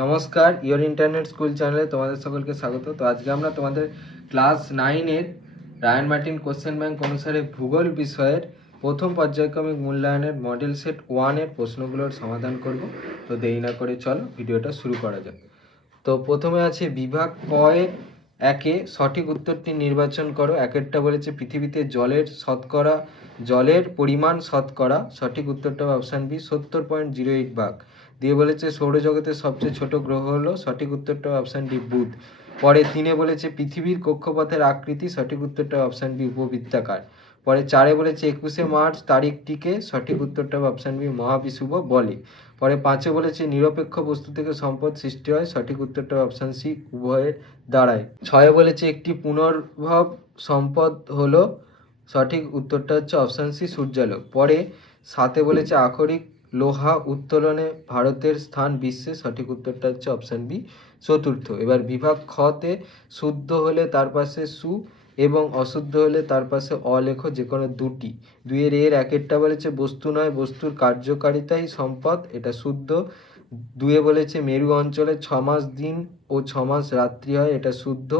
নমস্কার, your internet school চ্যানেলে তোমাদের সকলকে স্বাগত। তো আজকে আমরা তোমাদের ক্লাস 9-এর রায়ান মার্টিন কোশ্চেন ব্যাংক অনুসারে ভূগোল বিষয়ের প্রথম পর্যায়ক্রমিক মূল্যায়নের মডেল সেট 1-এর প্রশ্নগুলোর সমাধান করব। তো দেরি না করে চলো ভিডিওটা শুরু করা যাক। তো প্রথমে আছে বিভাগ ক এর 1-এ সঠিক উত্তরটি নির্বাচন করো। একেরটা বলেছে পৃথিবীতে জলের পরিমাণ শতকরা, সঠিক উত্তরটা অপশান বি 70.08 ভাগ। দিয়ে বলেছে সৌরজগতের সবচেয়ে ছোট গ্রহ হলো, সঠিক উত্তরটা অপশান ডি বুধ। পরে 3-এ বলেছে পৃথিবীর কক্ষপথের আকৃতি, সঠিক উত্তরটা অপশান বি উপবৃত্তাকার। পরে 4-এ বলেছে 21শে মার্চ তারিখটিকে, সঠিক উত্তরটা অপশান বি মহাবিষুব বলে। পরে 5-এ বলেছে নিরপেক্ষ বস্তু থেকে সম্পদ সৃষ্টি হয়, সঠিক উত্তরটা অপশান সি উভয়ের দ্বারাই। 6-এ বলেছে একটি পুনর্ভব সম্পদ হলো, সঠিক উত্তরটা হচ্ছে অপশান সি সূর্যালোক। পরে 7-এ বলেছে আখরিক লোহা উত্তোলনে ভারতের স্থান বিশ্বে, সঠিক উত্তরটা হচ্ছে অপশান বি চতুর্থ। এবার বিভাগ খ-তে শুদ্ধ হলে তার পাশে সু এবং অশুদ্ধ হলে তার পাশে অ লেখো, যে কোনো দুটি। 2-এর একেরটা বলেছে বস্তু নয় বস্তুর কার্যকারিতাই সম্পদ, এটা শুদ্ধ। 2-এ বলেছে মেরু অঞ্চলে 6 মাস দিন ও 6 মাস রাত্রি হয়, এটা শুদ্ধ।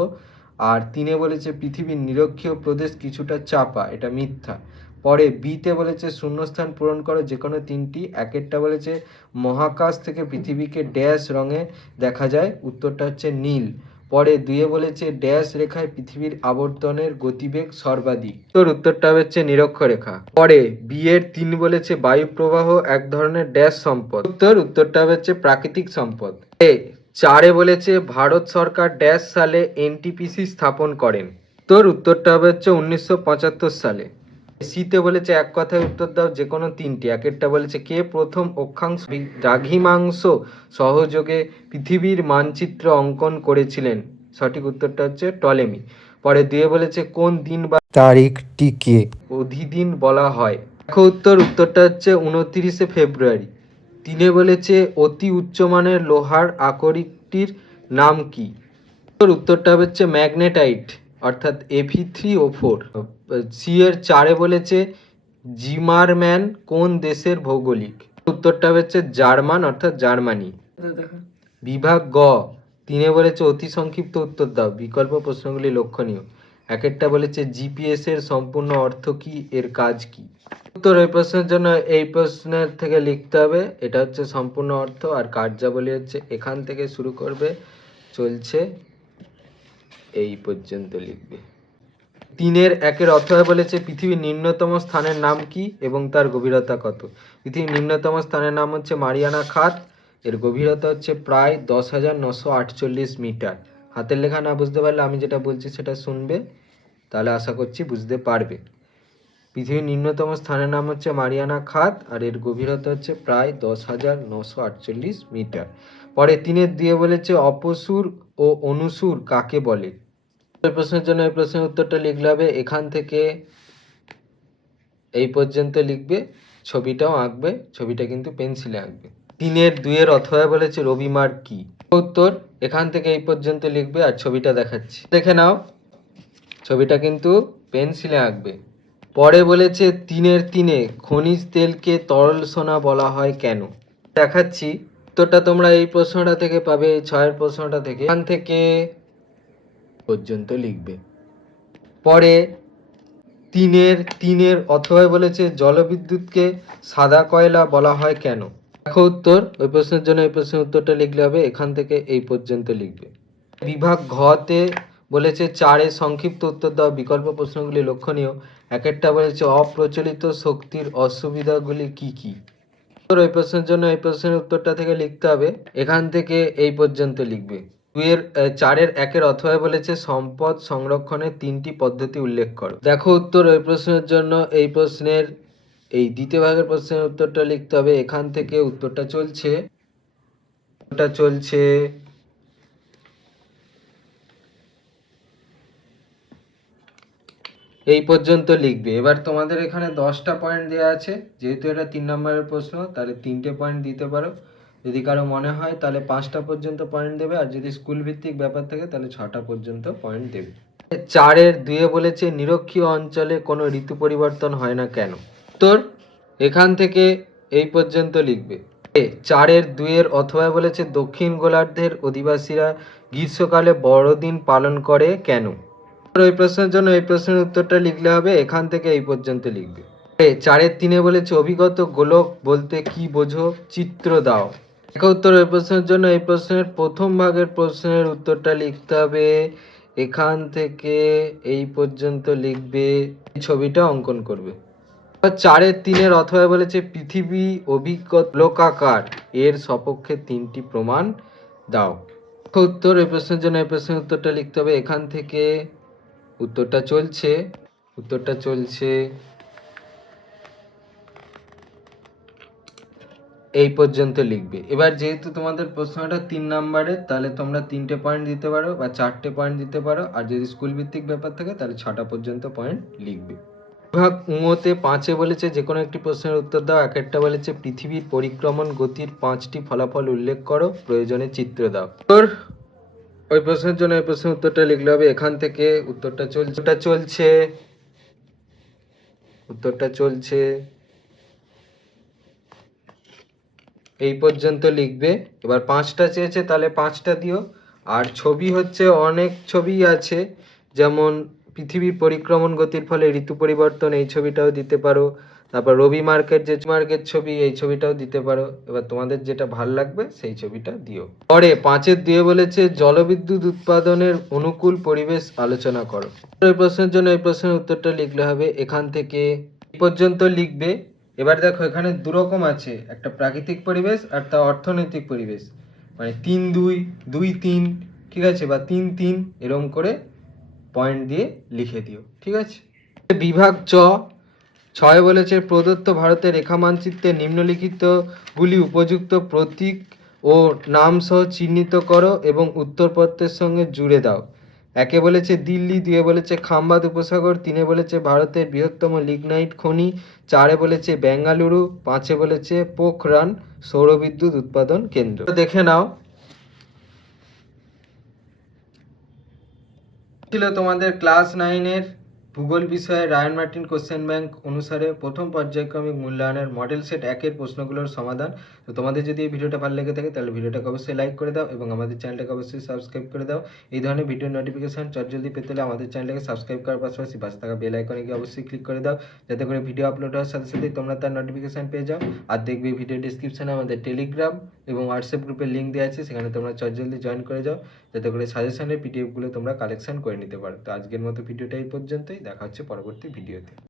আর 3-এ বলেছে পৃথিবীর নিরক্ষীয় প্রদেশ কিছুটা চাপা, এটা মিথ্যা। পরে বিতে বলেছে শূন্যস্থান পূরণ করো, যে কোনো তিনটি। একেরটা বলেছে মহাকাশ থেকে পৃথিবীকে ড্যাশ রঙে দেখা যায়, উত্তরটা হচ্ছে নীল। পরে 2-এ বলেছে ড্যাশ রেখায় পৃথিবীর আবর্তনের গতিবেগ সর্বাধিক, তোর উত্তরটা হচ্ছে নিরক্ষরেখা। পরে বিয়ের 3 বলেছে বায়ু প্রবাহ এক ধরনের ড্যাশ সম্পদ, উত্তরটা হচ্ছে প্রাকৃতিক সম্পদ। 4-এ বলেছে ভারত সরকার ড্যাশ সালে এনটিপিসি স্থাপন করেন, তোর উত্তরটা হচ্ছে 1975 সালে। সিতে বলেছে এক কথায় উত্তর দাও, যে কোনো তিনটি। একেরটা বলেছে কে প্রথম অক্ষাংশ দ্রাঘিমাংশ সহযোগে পৃথিবীর মানচিত্র অঙ্কন করেছিলেন, সঠিক উত্তরটা হচ্ছে টলেমি। পরে 2-এ বলেছে কোন দিন বা তারিখটিকে অধিদিন বলা হয়, দেখো উত্তরটা হচ্ছে 29শে ফেব্রুয়ারি। 3-এ বলেছে অতি উচ্চমানের লোহার আকরিকটির নাম কি, উত্তরটা হচ্ছে ম্যাগনেটাইট অর্থাৎ Fe3O4। সি-এর 4-এ বলেছে জিমারম্যান কোন দেশের ভৌগোলিক, উত্তরটা হচ্ছে জার্মান অর্থাৎ জার্মানি। বিভাগ গ 3-এ বলেছে অতি সংক্ষিপ্ত উত্তর দাও, বিকল্প প্রশ্নগুলি লক্ষণীয়। একেরটা বলেছে জিপিএস এর সম্পূর্ণ অর্থ কি, এর কাজ কি, উত্তর এই প্রশ্নের জন্য এই প্রশ্নের থেকে লিখতে হবে, এটা হচ্ছে সম্পূর্ণ অর্থ। আর কার্যাবলী হচ্ছে এখান থেকে শুরু করবে চলছে এই পর্যন্ত লিখবে। 3-এর 1-এর অথবা বলেছে পৃথিবীর নিম্নতম স্থানের নাম কি এবং তার গভীরতা কত। পৃথিবীর নিম্নতম স্থানের নাম হচ্ছে মারিয়ানা খাত, এর গভীরতা হচ্ছে প্রায় 10,948 মিটার। হাতের লেখা না বুঝতে পারলে আমি যেটা বলছি সেটা শুনবে, তাহলে আশা করছি বুঝতে পারবে। পৃথিবীর নিম্নতম স্থানের নাম হচ্ছে মারিয়ানা খাত আর এর গভীরতা হচ্ছে প্রায় 10,948 মিটার। পরে 3-এর 2-এ বলেছে অপসুর ও অনুসুর কাকে বলে। এই প্রশ্নের জন্য এই প্রশ্নের উত্তরটা লিখলে হবে এখান থেকে এই পর্যন্ত লিখবে, ছবিটাও আঁকবে, ছবিটা কিন্তু পেন্সিলে আঁকবে। 3-এর 2-এর অথবা বলেছে রবিমার্গ কি, উত্তর এখান থেকে এই পর্যন্ত লিখবে আর ছবিটা দেখাচ্ছি দেখে নাও, ছবিটা কিন্তু পেন্সিলে আঁকবে। পরে বলেছে 3-এর 3-এ খনিজ তেলকে তরল সোনা বলা হয় কেন, দেখাচ্ছি উত্তরটা তোমরা এই প্রশ্নটা থেকে পাবে, এই 6-এর প্রশ্নটা থেকে, এখান থেকে পর্যন্ত লিখবে। পরে 3-এর অথবা বলেছে জলবিদ্যুৎকে সাদা কয়লা বলা হয় কেন, দেখো উত্তর ওই প্রশ্নের জন্য এই প্রশ্নের উত্তরটা লিখলে হবে এখান থেকে এই পর্যন্ত লিখবে। বিভাগ ঘ-তে বলেছে 4-এর সংক্ষিপ্ত উত্তর দাও, বিকল্প প্রশ্নগুলি লক্ষণীয়। একেরটা বলেছে অপ্রচলিত শক্তির অসুবিধাগুলি কি কি, ওই প্রশ্নের জন্য এই প্রশ্নের উত্তরটা থেকে লিখতে হবে, এখান থেকে এই পর্যন্ত লিখবে। 4-এর 1-এর অথবা বলেছে সম্পদ সংরক্ষণের 3টি পদ্ধতি উল্লেখ করো, দেখো উত্তর ওই প্রশ্নের জন্য এই প্রশ্নের এই দ্বিতীয় ভাগের প্রশ্নের উত্তরটা লিখতে হবে, এখান থেকে উত্তরটা চলছে এই পর্যন্ত লিখবে। এবার তোমাদের এখানে 10টা পয়েন্ট দেওয়া আছে, যেহেতু এটা 3 নম্বরের প্রশ্ন তাহলে 3টে পয়েন্ট দিতে পারো, যদি কারো মনে হয় তাহলে 5টা পর্যন্ত পয়েন্ট দেবে, আর যদি স্কুল ভিত্তিক ব্যাপার থাকে তাহলে 6টা পর্যন্ত পয়েন্ট দেবে। 4-এর 2-এ বলেছে নিরক্ষীয় অঞ্চলে কোনো ঋতু পরিবর্তন হয় না কেন, উত্তর এখান থেকে এই পর্যন্ত লিখবে। 4-এর 2-এর অথবা বলেছে দক্ষিণ গোলার্ধের অধিবাসীরা গ্রীষ্মকালে বড়দিন পালন করে কেন? এই প্রশ্নের জন্য এই প্রশ্নের উত্তরটা লিখলে হবে, এখান থেকে এই পর্যন্ত লিখবে। 4-এর 3-এ বলেছে অভিগত গোলক বলতে কি বোঝো, চিত্র দাও। উত্তর এই প্রশ্নের জন্য এই প্রশ্নের প্রথম ভাগের প্রশ্নের উত্তরটা লিখতে হবে, এখান থেকে এই পর্যন্ত লিখবে, ছবিটা অঙ্কন করবে। 4-এর 3-এর অথবা বলেছে পৃথিবী অভিজ্ঞত লোকাকার, এর সপক্ষে 3টি প্রমাণ দাও। উত্তর এই প্রশ্নের জন্য এই প্রশ্নের উত্তরটা লিখতে হবে, এখান থেকে উত্তরটা চলছে এই পর্যন্ত লিখবে। এবার যেহেতু তোমাদের প্রশ্নটা 3 নম্বরের, তাহলে তোমরা 3টে পয়েন্ট দিতে পারো বা 4টে পয়েন্ট দিতে পারো, আর যদি স্কুল ভিত্তিক ব্যাপার থাকে তাহলে 6টা পর্যন্ত পয়েন্ট লিখবে। বিভাগ উঁতে 5-এ বলেছে যে কোনো একটি প্রশ্নের উত্তর দাও। 1-একটা বলেছে পৃথিবীর পরিক্রমণ গতির 5টি ফলাফল উল্লেখ করো, প্রয়োজনে চিত্র দাও। ওই প্রশ্নের জন্য এই প্রশ্নের উত্তরটা লিখলে হবে, এখান থেকে উত্তরটা চলছে এই পর্যন্ত লিখবে। এবার 5টা চেয়েছে, তাহলে 5টা দিও। আর ছবি হচ্ছে অনেক ছবি আছে, যেমন পৃথিবীর পরিক্রমণ গতির ফলে ঋতু পরিবর্তন, এই ছবিটাও দিতে পারো। তারপর রবি মার্কেট ছবি, এই ছবিটাও দিতে পারো। এবার তোমাদের যেটা ভাল লাগবে সেই ছবিটা দিও। পরে 5-এর 2-এ বলেছে জলবিদ্যুৎ উৎপাদনের অনুকূল পরিবেশ আলোচনা করো। এই প্রশ্নের জন্য এই প্রশ্নের উত্তরটা লিখলে হবে, এখান থেকে এই পর্যন্ত লিখবে। এবার দেখো এখানে দুরকম আছে, একটা প্রাকৃতিক পরিবেশ আর তা অর্থনৈতিক পরিবেশ, মানে 3-2, 2-3, ঠিক আছে, বা 3-3 এরকম করে পয়েন্ট দিয়ে লিখে দিও, ঠিক আছে। বিভাগ 6-এ বলেছে প্রদত্ত ভারতের রেখা মানচিত্রে নিম্নলিখিতগুলি উপযুক্ত প্রতীক ও নাম সহ চিহ্নিত করো এবং উত্তরপত্রের সঙ্গে জুড়ে দাও। 1-এ বলেছে দিল্লি, 2-এ বলেছে খাম্বাদ উপসাগর, 3-এ বলেছে ভারতের বৃহত্তম লিগনাইট খনি, 4-এ বলেছে বেঙ্গালুরু, 5-এ বলেছে পোখরান সৌরবিদ্যুৎ উৎপাদন কেন্দ্র। দেখে নাও, ছিল তোমাদের ক্লাস 9-এর ভূগোল বিষয়ে রায়ান মার্টিন কোশ্চেন ব্যাংক অনুসারে প্রথম পর্যায়ক্রমিক মূল্যায়নের মডেল সেট 1-এর প্রশ্নগুলোর সমাধান। তো তোমাদের যদি এই ভিডিওটা ভালো লেগে থাকে তাহলে ভিডিওটাকে অবশ্যই লাইক করে দাও এবং আমাদের চ্যানেলটাকে অবশ্যই সাবস্ক্রাইব করে দাও। এই ধরনের ভিডিও নোটিফিকেশন জলদি পেতে হলে আমাদের চ্যানেলটাকে সাবস্ক্রাইব করার পাশাপাশি পাশে থাকা বেল আইকনে গিয়ে অবশ্যই ক্লিক করে দাও, যাতে করে ভিডিও আপলোড হওয়ার সাথে সাথেই তোমরা তার নোটিফিকেশন পেয়ে যাও। আর দেখবে ভিডিও ডিসক্রিপশনে আমাদের টেলিগ্রাম এবং হোয়াটসঅ্যাপ গ্রুপের লিঙ্ক দেওয়া আছে, সেখানে তোমরা জলদি জয়েন করে যাও, যাতে করে সাজেশনের পিডিএফগুলো তোমরা কালেকশন করে নিতে পারো। তো আজকের মতো ভিডিওটা এই পর্যন্তই, দেখা হচ্ছে পরবর্তী ভিডিওতে।